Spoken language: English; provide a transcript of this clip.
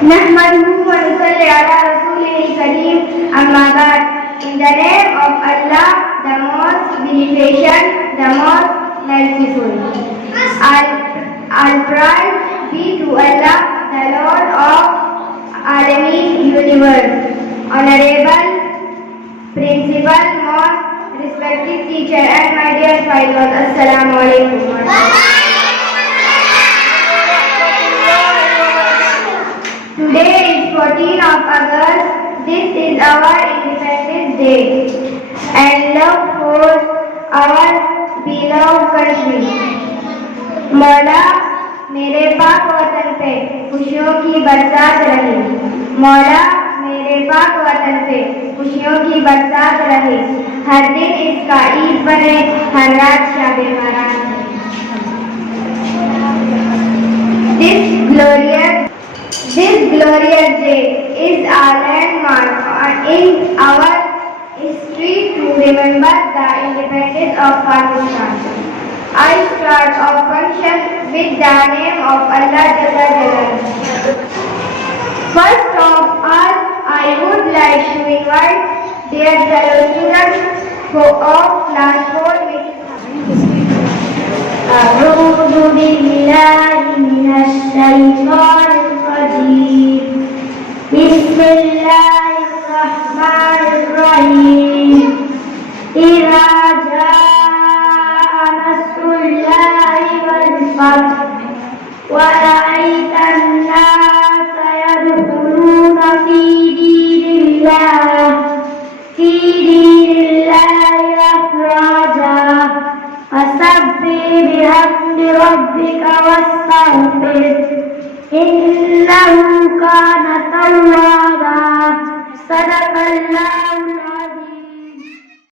Nahmaduhu wa nusalli ala rasulihil kareem. Amma ba'd. In the name of Allah, the most beneficent, the most merciful. All praise be to Allah, the Lord of Alameen universe. Honorable Principal, most respected teacher, and my dear followers, Assalamu alaikum. Today is 14th of August. This is our Independence Day and love for our beloved country. मौला मेरे पाक वतन पे खुशियों की बरसात रहे. मौला मेरे पाक वतन पे खुशियों की बरसात रहे. हर दिन इसका ईद बने, हर रात शाबे बारात. This glorious day is a landmark in our history to remember the independence of Pakistan. I start our function with the name of Allah Jalla Jalaluhu. First of all, I would like to invite dear fellow students of class 4 with أعوذ بالله من الشيطان الرجيم. بسم الله الرحمن الرحيم. إذا جاء نصر الله والفتح ورأيت الناس يدخلون في دين الله أفواجا فسبح بحمد ربك واستغفره إنه كان